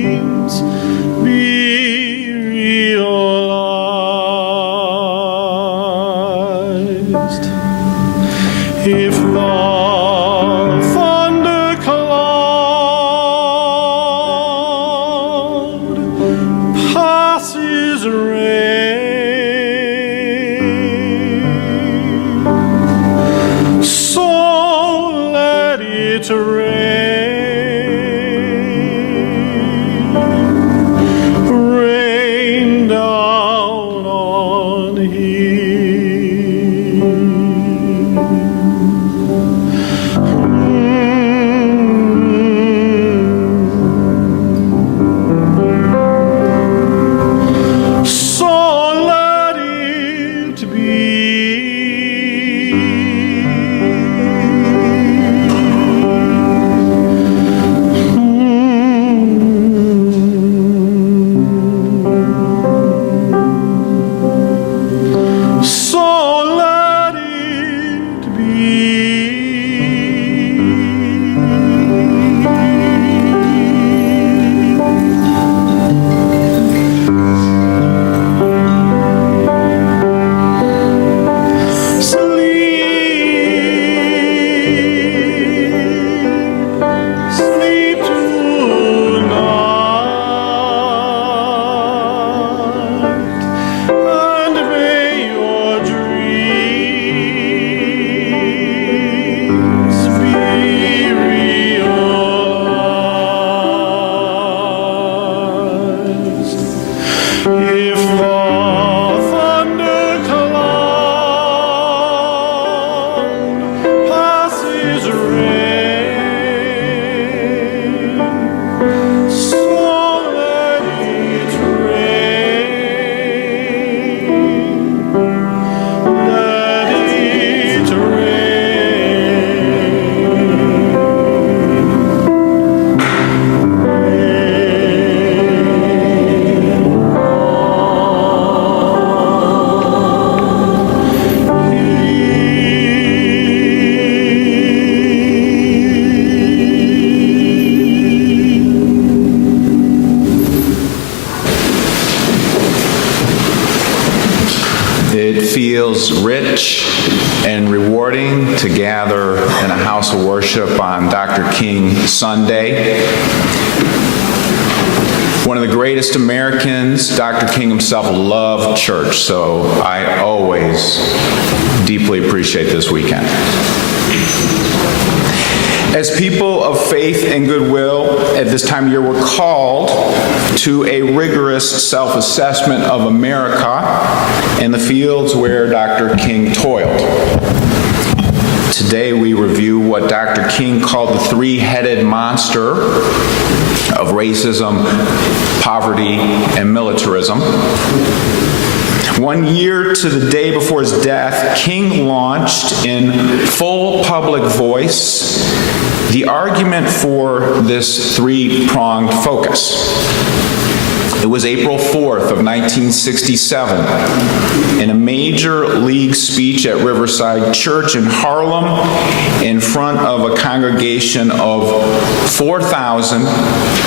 dreams be realized. If the thunder cloud passes rain, so let it rain down on him. So let it be. So let it be. Sleep tonight, and may your dreams be realized. If the thunder cloud passes rain, so let it rain. Let it It feels rich and rewarding to gather in a house of worship on Dr. King Sunday. One of the greatest Americans, Dr. King himself, loved church, so I always deeply appreciate this weekend. As people of faith and goodwill at this time of year, we're called to a rigorous self-assessment of America and the fields where Dr. King toiled. Today we review what Dr. King called the three-headed monster of racism, poverty, and militarism. 1 year to the day before his death, King launched in full public voice the argument for this three-pronged focus. It was April 4th of 1967, in a major league speech at Riverside Church in Harlem, in front of a congregation of 4,000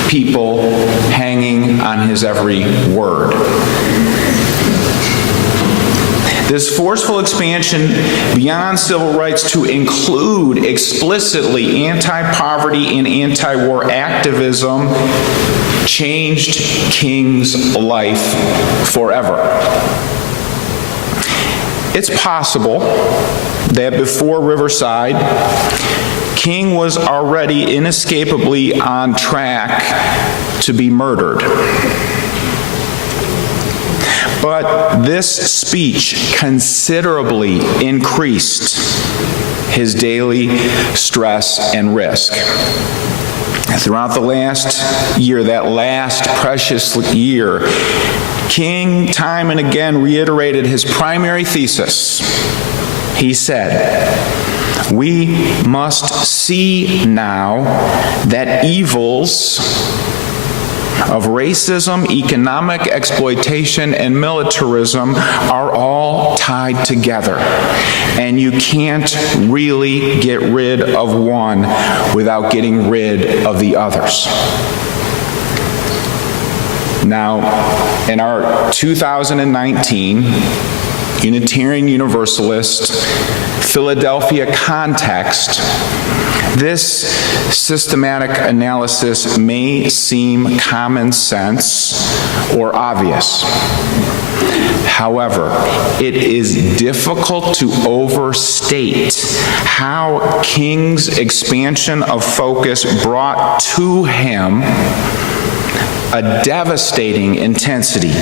people hanging on his every word. This forceful expansion beyond civil rights to include explicitly anti-poverty and anti-war activism changed King's life forever. It's possible that before Riverside, King was already inescapably on track to be murdered. But this speech considerably increased his daily stress and risk. Throughout the last year, that last precious year, King time and again reiterated his primary thesis. He said, "We must see now that evils of racism, economic exploitation, and militarism are all tied together. And you can't really get rid of one without getting rid of the others. Now, in our 2019 Unitarian Universalist Philadelphia context, this systematic analysis may seem common sense or obvious. However, it is difficult to overstate how King's expansion of focus brought to him a devastating intensity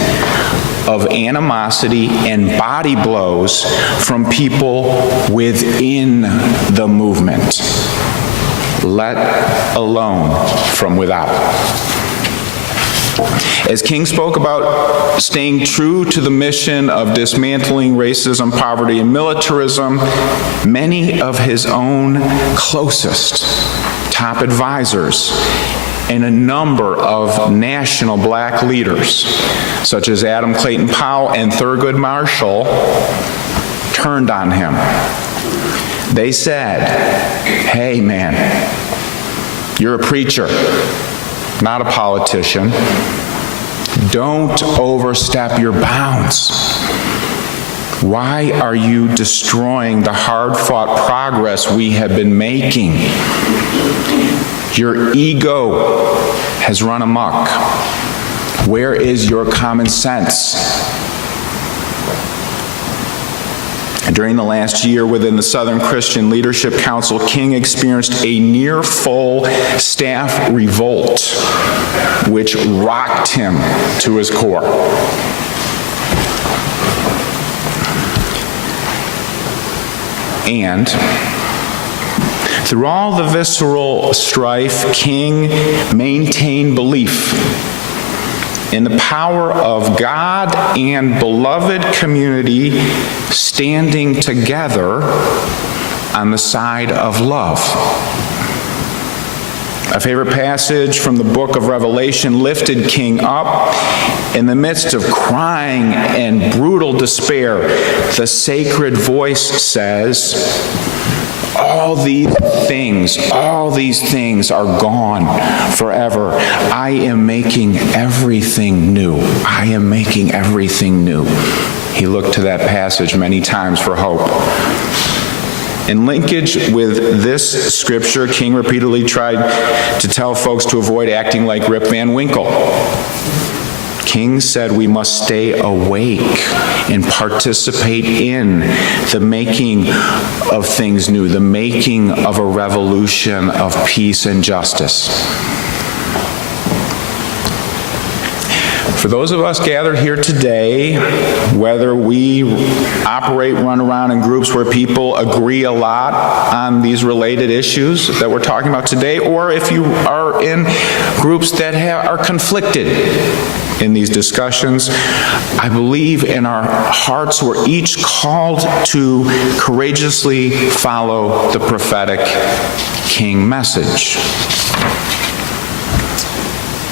of animosity and body blows from people within the movement, let alone from without. As King spoke about staying true to the mission of dismantling racism, poverty, and militarism, many of his own closest top advisors and a number of national black leaders, such as Adam Clayton Powell and Thurgood Marshall, turned on him. They said, "Hey man, you're a preacher, not a politician. Don't overstep your bounds. Why are you destroying the hard-fought progress we have been making? Your ego has run amok. Where is your common sense?" During the last year within the Southern Christian Leadership Council, King experienced a near-full staff revolt, which rocked him to his core. And through all the visceral strife, King maintained belief in the power of God and beloved community standing together on the side of love. A favorite passage from the book of Revelation lifted King up in the midst of crying and brutal despair. The sacred voice says, all these things are gone forever. I am making everything new. I am making everything new. He looked to that passage many times for hope. In linkage with this scripture, King repeatedly tried to tell folks to avoid acting like Rip Van Winkle. King said we must stay awake and participate in the making of things new, the making of a revolution of peace and justice. For those of us gathered here today, whether we run around in groups where people agree a lot on these related issues that we're talking about today, or if you are in groups that are conflicted in these discussions, I believe in our hearts we're each called to courageously follow the prophetic King message.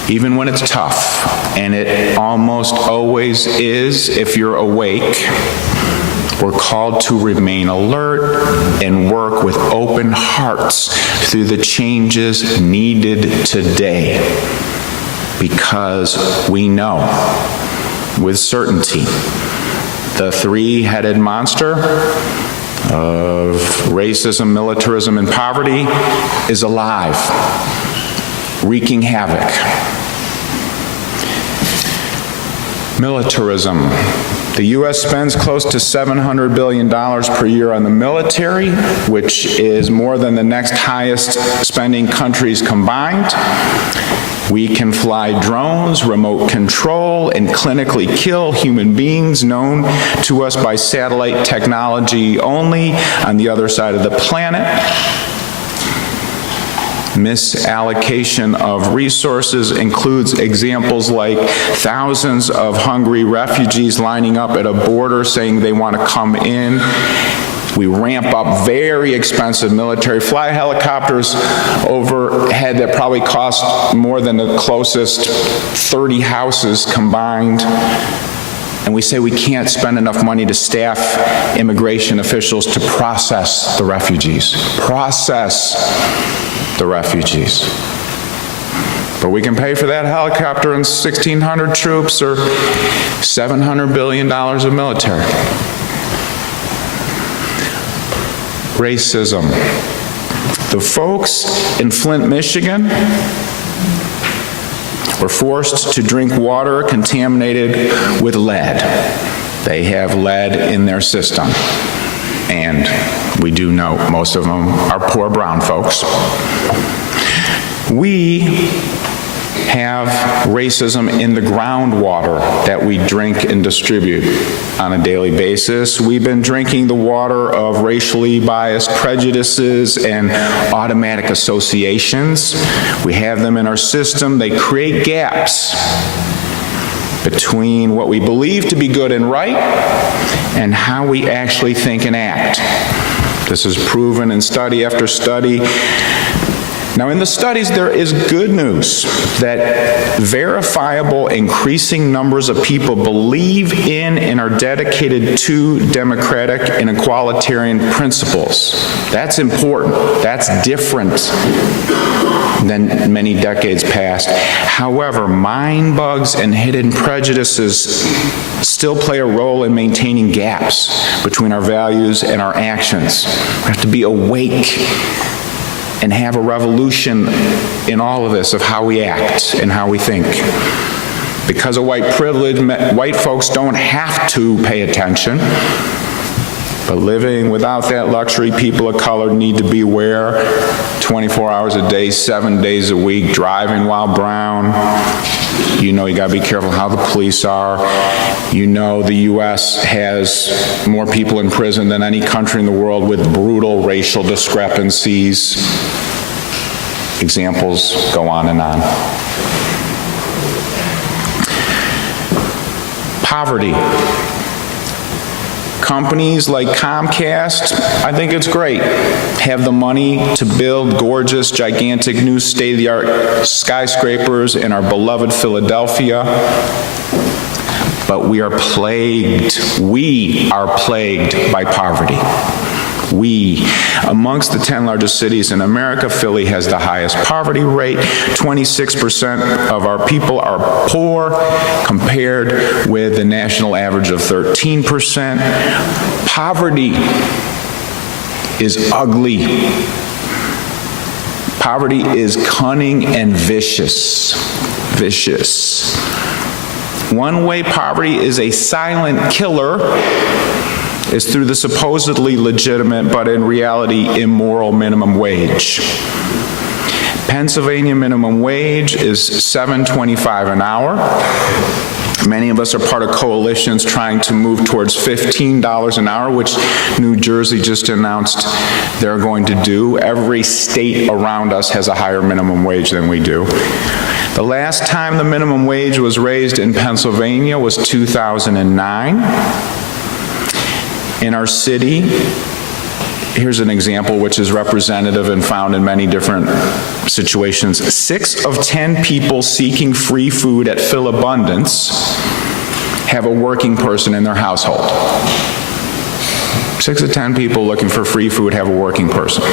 Even when it's tough, and it almost always is if you're awake, we're called to remain alert and work with open hearts through the changes needed today, because we know with certainty the three-headed monster of racism, militarism, and poverty is alive, wreaking havoc. Militarism. The U.S. spends close to $700 billion per year on the military, which is more than the next highest spending countries combined. We can fly drones, remote control, and clinically kill human beings known to us by satellite technology only on the other side of the planet. Misallocation of resources includes examples like thousands of hungry refugees lining up at a border saying they want to come in. We ramp up very expensive military fly helicopters overhead that probably cost more than the closest 30 houses combined. And we say we can't spend enough money to staff immigration officials to process the refugees. Process the refugees. But we can pay for that helicopter and 1,600 troops or $700 billion of military. Racism. The folks in Flint, Michigan were forced to drink water contaminated with lead. They have lead in their system. And we do know most of them are poor brown folks. We have racism in the groundwater that we drink and distribute on a daily basis. We've been drinking the water of racially biased prejudices and automatic associations. We have them in our system. They create gaps between what we believe to be good and right and how we actually think and act. This is proven in study after study. Now, in the studies, there is good news that verifiable increasing numbers of people believe in and are dedicated to democratic and equalitarian principles. That's important. That's different than many decades past. However, mind bugs and hidden prejudices still play a role in maintaining gaps between our values and our actions. We have to be awake and have a revolution in all of this of how we act and how we think. Because of white privilege, white folks don't have to pay attention. But living without that luxury, people of color need to be aware 24 hours a day, 7 days a week, driving while brown. You know you gotta be careful how the police are. You know the US has more people in prison than any country in the world with brutal racial discrepancies. Examples go on and on. Poverty. Companies like Comcast, I think it's great, have the money to build gorgeous, gigantic new state-of-the-art skyscrapers in our beloved Philadelphia. But we are plagued by poverty. Amongst the 10 largest cities in America, Philly has the highest poverty rate. 26% of our people are poor, compared with the national average of 13%. Poverty is ugly. Poverty is cunning and vicious. One way poverty is a silent killer is through the supposedly legitimate, but in reality immoral minimum wage. Pennsylvania minimum wage is $7.25 an hour. Many of us are part of coalitions trying to move towards $15 an hour, which New Jersey just announced they're going to do. Every state around us has a higher minimum wage than we do. The last time the minimum wage was raised in Pennsylvania was 2009. In our city, here's an example which is representative and found in many different situations. 6 of 10 people seeking free food at Philabundance have a working person in their household. 6 of 10 people looking for free food have a working person.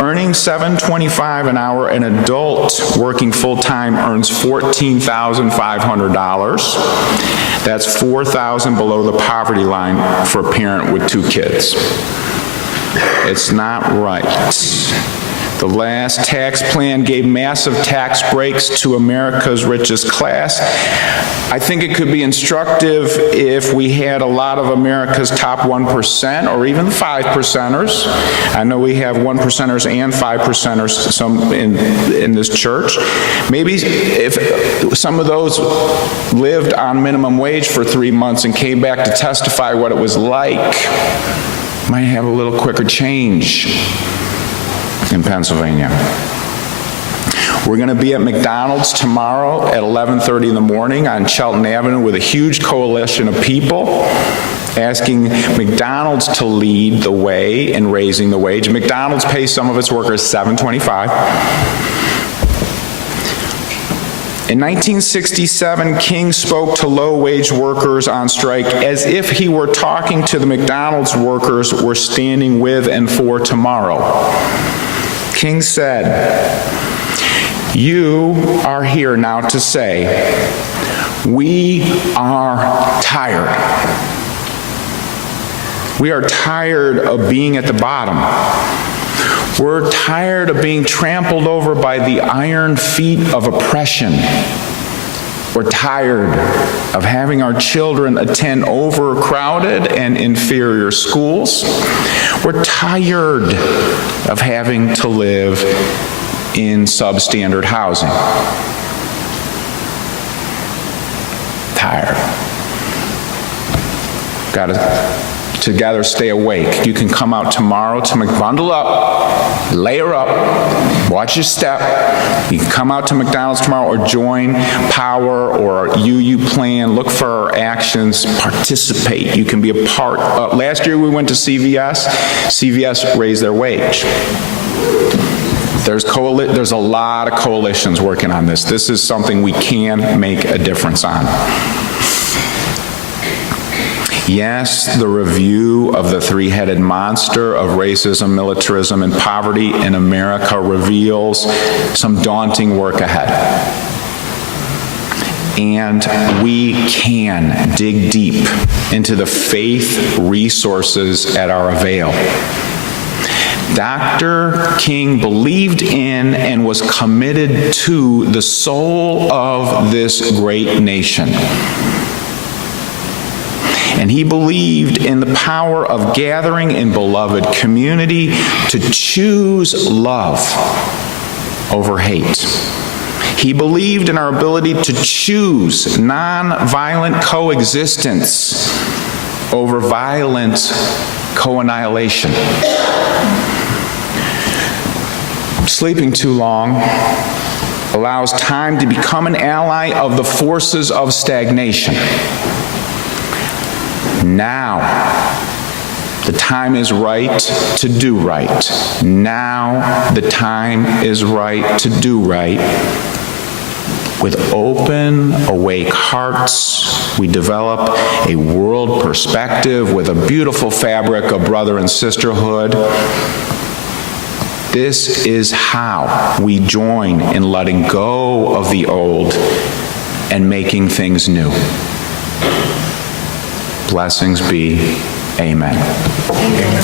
Earning $7.25 an hour, an adult working full-time earns $14,500. That's $4,000 below the poverty line for a parent with 2 kids. It's not right. The last tax plan gave massive tax breaks to America's richest class. I think it could be instructive if we had a lot of America's top 1% or even 5%ers. I know we have 1%ers and 5%ers some in this church. Maybe if some of those lived on minimum wage for 3 months and came back to testify what it was like, might have a little quicker change in Pennsylvania. We're going to be at McDonald's tomorrow at 11:30 in the morning on Chelton Avenue with a huge coalition of people asking McDonald's to lead the way in raising the wage. McDonald's pays some of its workers $7.25. In 1967, King spoke to low-wage workers on strike as if he were talking to the McDonald's workers we're standing with and for tomorrow. King said, "You are here now to say, we are tired. We are tired of being at the bottom. We're tired of being trampled over by the iron feet of oppression. We're tired of having our children attend overcrowded and inferior schools. We're tired of having to live in substandard housing." Tired. Gotta together stay awake. You can come out tomorrow to bundle up, layer up, watch your step. You can come out to McDonald's tomorrow or join Power or UU Plan. Look for our actions, participate. You can be a part. Last year we went to CVS. CVS raised their wage. There's a lot of coalitions working on this. This is something we can make a difference on. Yes, the review of the three-headed monster of racism, militarism, and poverty in America reveals some daunting work ahead. And we can dig deep into the faith resources at our avail. Dr. King believed in and was committed to the soul of this great nation. And he believed in the power of gathering in beloved community to choose love over hate. He believed in our ability to choose nonviolent coexistence over violent co-annihilation. Sleeping too long allows time to become an ally of the forces of stagnation. Now, the time is right to do right. Now, the time is right to do right. With open, awake hearts, we develop a world perspective with a beautiful fabric of brother and sisterhood. This is how we join in letting go of the old and making things new. Blessings be. Amen. Amen.